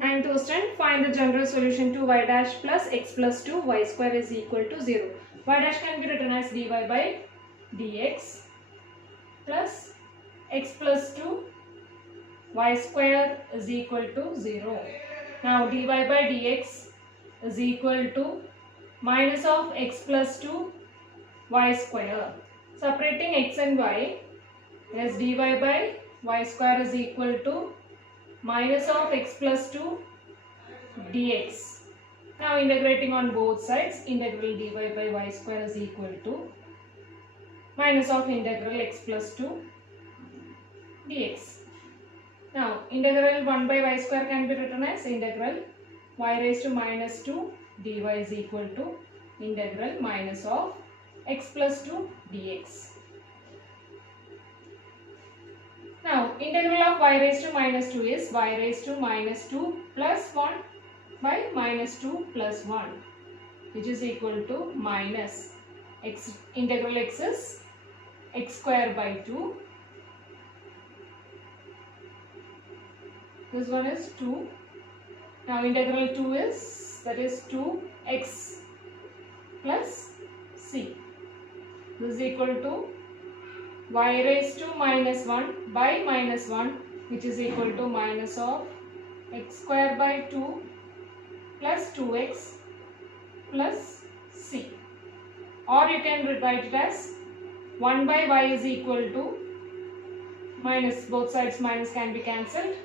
And to stand, find the general solution to y dash plus x plus 2 y square is equal to 0. Y dash can be written as dy by dx plus x plus 2 y square is equal to 0. Now dy by dx is equal to minus of x plus 2 y square. Separating x and y, as dy by y square is equal to minus of x plus 2 dx. Now integrating on both sides, integral dy by y square is equal to minus of integral x plus 2 dx. Now integral 1 by y square can be written as integral y raised to minus 2 dy is equal to integral minus of x plus 2 dx. Now integral of y raised to minus 2 is y raised to minus 2 plus 1 by minus 2 plus 1, which is equal to minus x, integral x is x square by 2. This one is 2. Now integral 2 is, that is 2x plus c. This is equal to y raised to minus 1 by minus 1, which is equal to minus of x square by 2 plus 2x plus c. Or you can write it as 1 by y is equal to minus, both sides minus can be cancelled,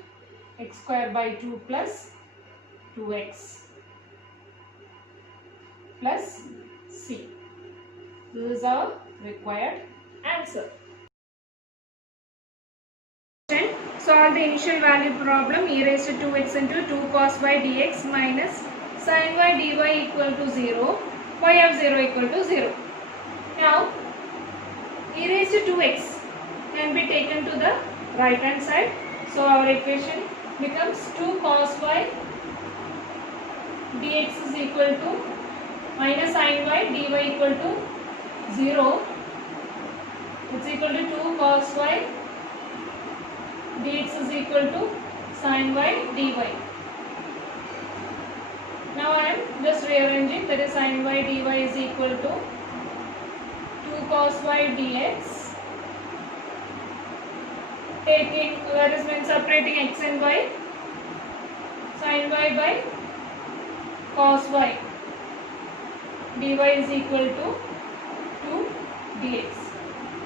x square by 2 plus 2x plus c. This is our required answer. Solve the initial value problem e raised to 2x into 2 cos y dx minus sin y dy equal to 0, y of 0 equal to 0. Now e raised to 2x can be taken to the right hand side. So our equation becomes 2 cos y dx is equal to minus sin y dy equal to 0. It's equal to 2 cos y dx is equal to sin y dy. Now I am just rearranging, that is sin y dy is equal to 2 cos y dx. Taking, that is when separating x and y, sin y by cos y dy is equal to 2 dx.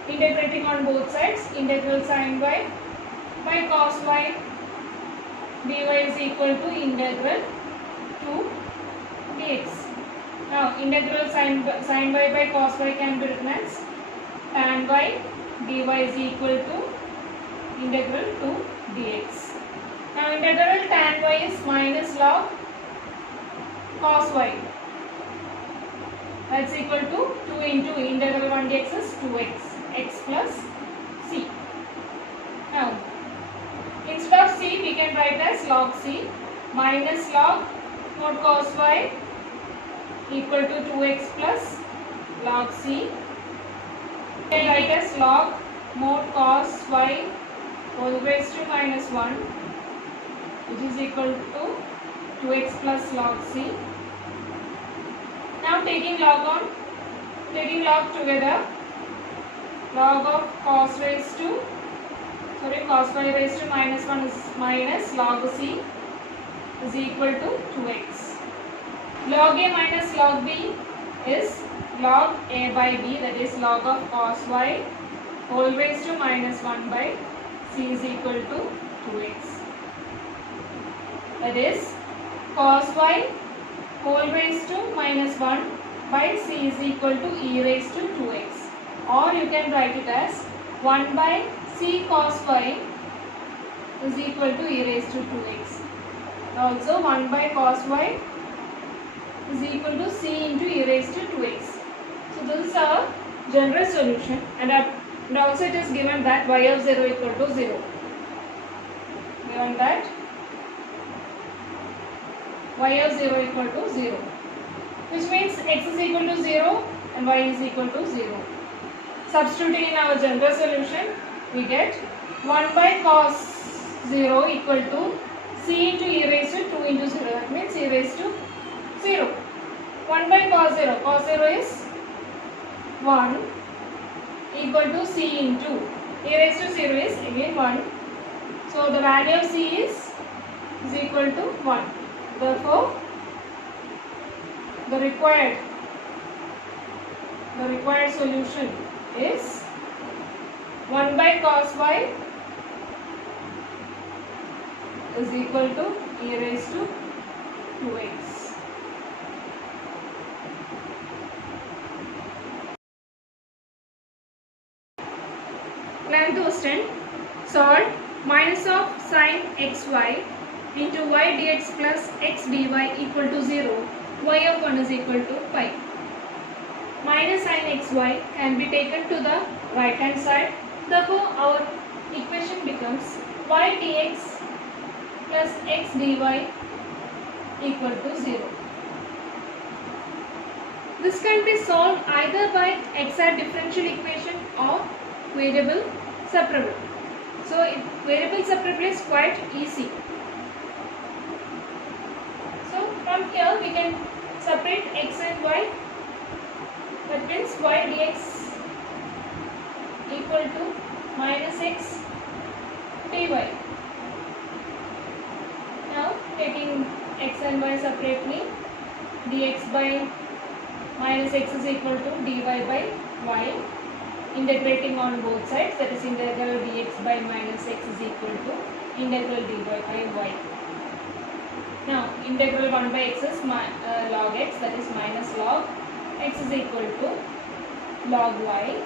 Integrating on both sides, integral sin y by cos y dy is equal to integral 2 dx. Now integral sin y by cos y can be written as tan y dy is equal to integral 2 dx. Now integral tan y is minus log cos y. That's equal to 2 into integral 1 dx is 2x, x plus c. Now instead of c we can write as log c minus log mod cos y equal to 2x plus log c. We can write as log mod cos y whole raised to minus 1, which is equal to 2x plus log c. Now taking log together, log of cos raised to cos y raised to minus 1 is minus log c is equal to 2x. Log a minus log b is log a by b, that is log of cos y whole raised to minus 1 by c is equal to 2x. That is cos y whole raised to minus 1 by c is equal to e raised to 2x. Or you can write it as 1 by c cos y is equal to e raised to 2x. Also 1 by cos y is equal to c into e raised to 2x. So this is our general solution, and also it is given that y of 0 equal to 0. Given that y of 0 equal to 0, which means x is equal to 0 and y is equal to 0. Substituting in our general solution, we get 1 by cos 0 equal to c into e raised to 2 into 0. That means e raised to 0. 1 by cos 0. Cos 0 is 1 equal to c into e raised to 0 is again 1. So the value of c is equal to 1. Therefore, the required solution is 1 by cos y is equal to e raised to 2x. Eleventh question. Solve minus of sin xy into y dx plus x dy equal to 0. Y of 1 is equal to pi. Minus sin xy can be taken to the right hand side. Therefore, our equation becomes y dx plus x dy equal to 0. This can be solved either by exact differential equation or variable separable. So, variable separable is quite easy. So, from here we can separate x and y. That means y dx equal to minus x dy. Now taking x and y separately, dx by minus x is equal to dy by y. Integrating on both sides, that is integral dx by minus x is equal to integral dy by y. Now integral 1 by x is log x, that is minus log x is equal to log y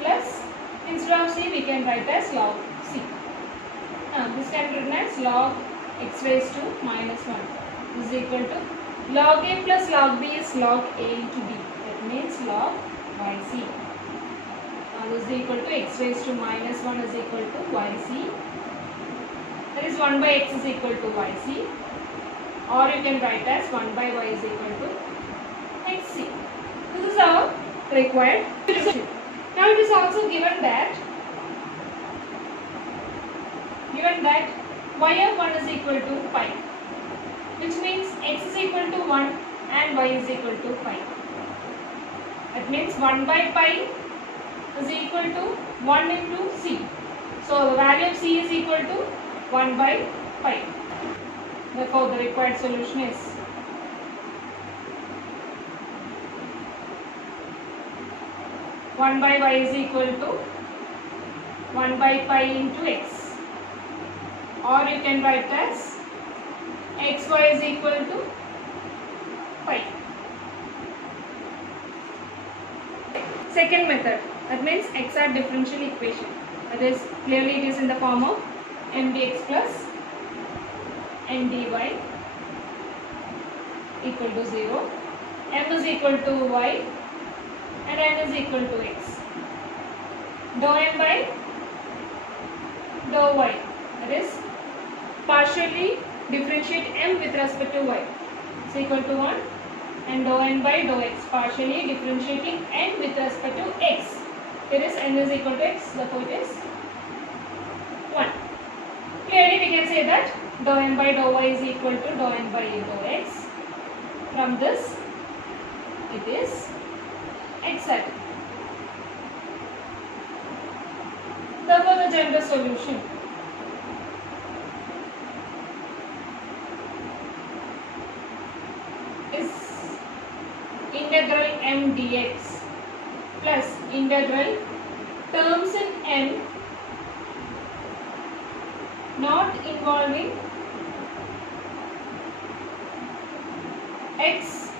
plus, instead of c we can write as log c. Now this can be written as log x raised to minus 1 is equal to log a plus log b is log a into b. That means log yc. Now this is equal to x raised to minus 1 is equal to yc. That is 1 by x is equal to yc. Or you can write as 1 by y is equal to xc. This is our required solution. Now it is also given that y of 1 is equal to pi, which means x is equal to 1 and y is equal to pi. That means 1 by pi is equal to 1 into c. So the value of c is equal to 1 by pi. Therefore the required solution is one by y is equal to 1 by pi into x, or you can write as xy is equal to pi. Second method, that means exact differential equation. That is, clearly it is in the form of m dx plus n dy equal to 0. M is equal to y and n is equal to x. Dou m by dou y, that is partially differentiate m with respect to y is equal to 1, and dou n by dou x, partially differentiating n with respect to x. Here is n is equal to x, therefore it is 1. Clearly we can say that dou n by dou y is equal to dou n by dou x. From this it is exact. Therefore the general solution is integral m dx plus integral terms in m not involving x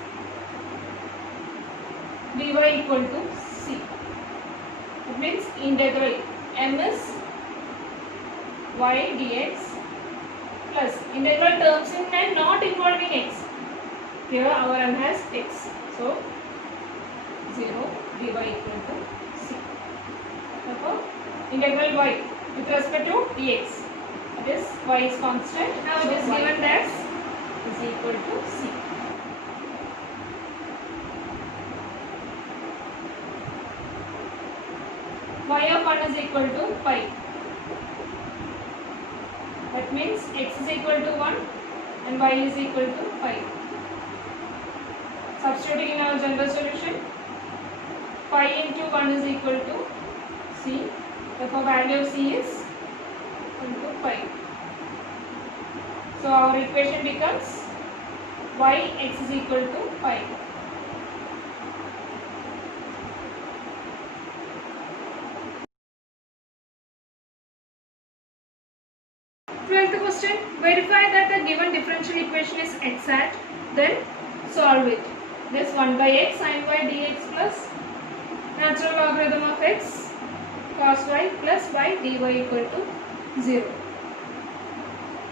dy equal to c. It means integral m is y dx plus integral terms in n not involving x. Here our m has x, so 0 dy equal to c. Therefore integral y with respect to dx, that is y is constant. Now it is given as is equal to c. Y of 1 is equal to pi. That means x is equal to 1 and y is equal to 5. Substituting in our general solution, 5 into 1 is equal to c. Therefore, value of c is equal to 5. So, our equation becomes yx is equal to 5. Twelfth question, verify that the given differential equation is exact, then solve it. This 1 by x sin y dx plus natural logarithm of x cos y plus y dy equal to 0.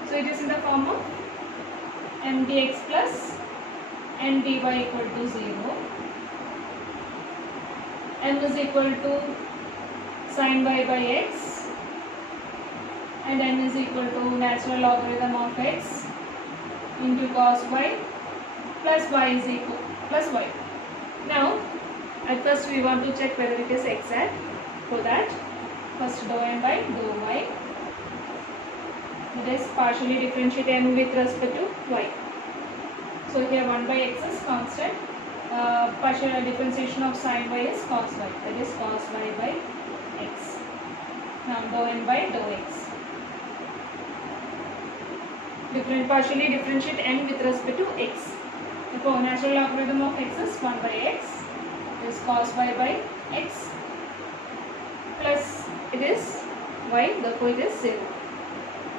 So it is in the form of m dx plus n dy equal to 0. M is equal to sin y by x and n is equal to natural logarithm of x into cos y plus y is equal plus y. Now at first we want to check whether it is exact. For that, first dou m by dou y, that is partially differentiate m with respect to y. So here 1 by x is constant, partial differentiation of sin y is cos y, that is cos y by x. Now dou m by dou x. Partially differentiate n with respect to x. Therefore, natural logarithm of x is 1 by x, is cos y by x, plus it is y, therefore it is 0.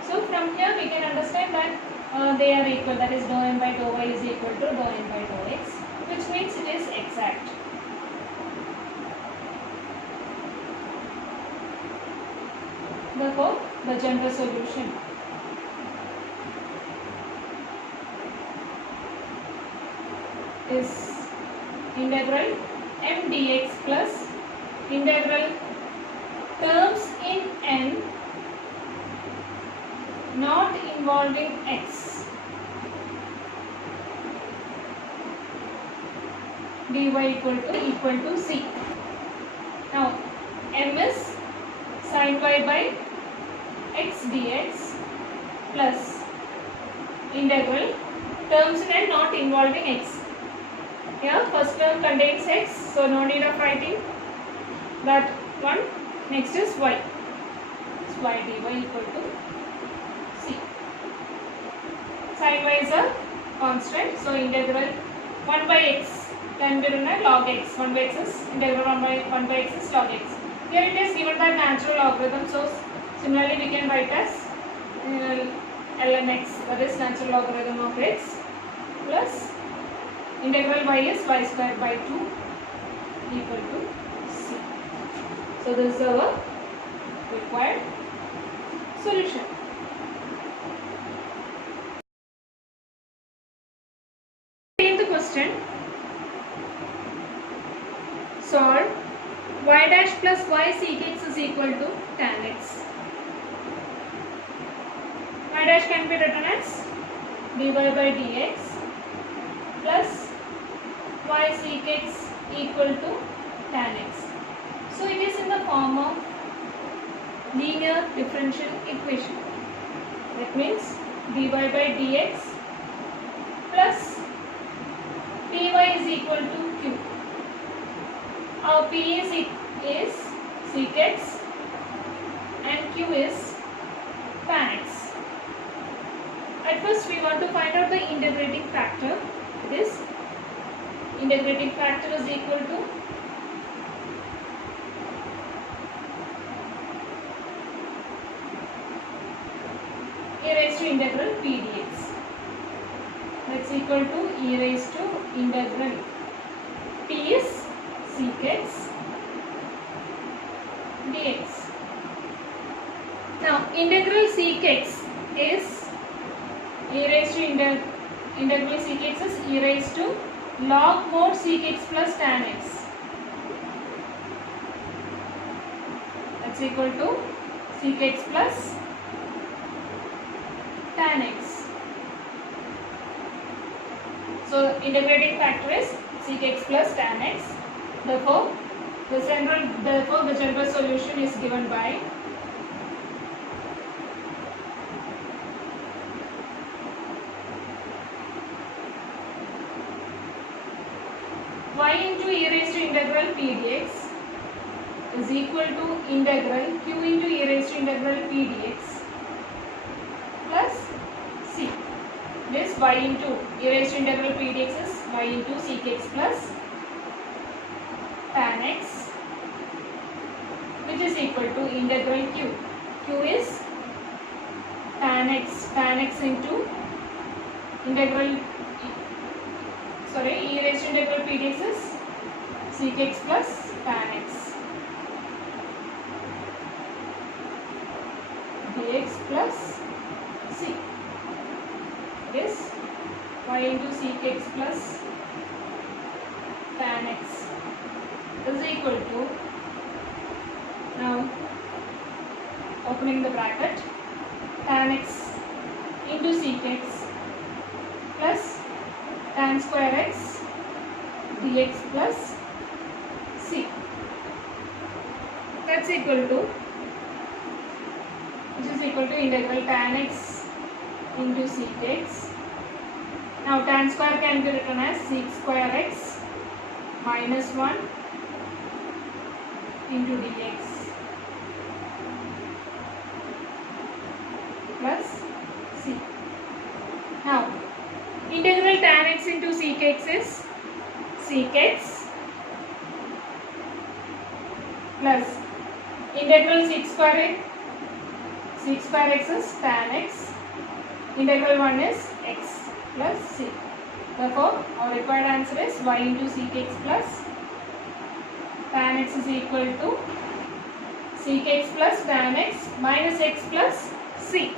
So from here we can understand that they are equal, that is dou m by dou y is equal to dou m by dou x, which means it is exact. Therefore, the general solution is integral m dx plus integral terms in n not involving x dy equal to c. Now m is sin y by x dx plus integral terms in n not involving x. Here first term contains x, so no need of writing that one. Next is y. It's y dy equal to c. Sin y is a constant, so integral 1 by x can be written as log x. 1 by x is integral 1 by x is log x. Here it is given by natural logarithm, so similarly we can write as ln x, that is natural logarithm of x, plus integral y is y square by 2 equal to c. So this is our required solution. In the question, solve y dash plus y sec x is equal to tan x. Y dash can be written as dy by dx plus y sec x equal to tan x. So it is in the form of linear differential equation. That means dy by dx plus py is equal to q. Our p is sec x and q is tan x. At first we want to find out the integrating factor. This integrating factor is equal to e raised to integral p dx. That's equal to e raised to integral p is sec x dx. Now integral sec x is e raised to integral sec x is e raised to log mod sec x plus tan x. That's equal to sec x plus tan x. So integrating factor is sec x plus tan x. Therefore the general solution is given by integral p dx is equal to integral q into e raised to integral p dx plus c. This y into e raised to integral p dx is y into sec x plus tan x, which is equal to integral q. Q is tan x into integral e raised to integral p dx is sec x plus tan x dx plus c. This y into sec x plus tan x is equal to, now opening the bracket, tan x into sec x plus tan square x dx plus c. That's equal to, which is equal to integral tan x into sec x. Now tan square can be written as sec square x minus 1 into dx plus c. Now integral tan x into sec x is sec x plus integral sec square x is tan x, integral 1 is x plus c. Therefore our required answer is y into sec x plus tan x is equal to sec x plus tan x minus x plus c.